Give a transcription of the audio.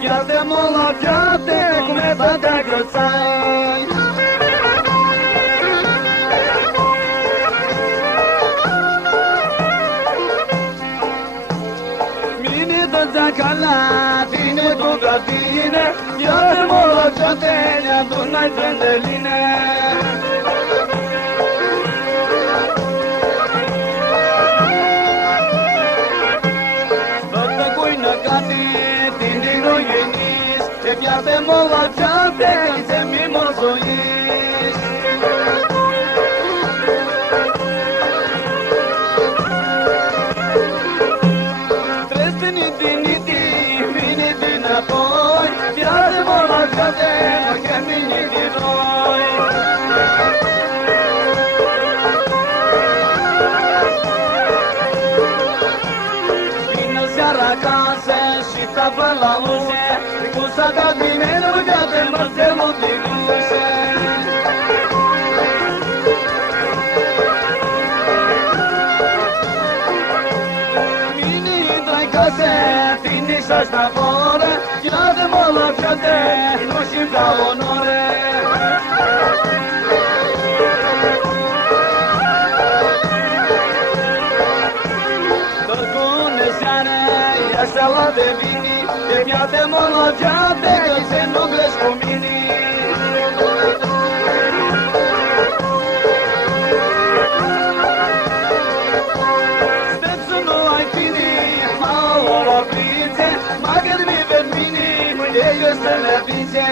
Piate molociate, come fate a grossai. Mine da zacala, tine tu gardine, piate molociate, ne adunai trendeline. Piate molociate, că se mimozoiți. Treci vine dinapoi, piate molociate, că mine din noi. Vină seara acasă și taflă la ușe, Cusa da dinero ya de Marcelo Tiguse. Mini dai case, tini sa sta fora, ya de molociate, no si fa onore. Bărcune seare, ia seala de vini, de piate molociate, că se nu grești cu mine. Stețul nu ai tine, mă oroprițe, mă gândi pe mine, de eu să le pice.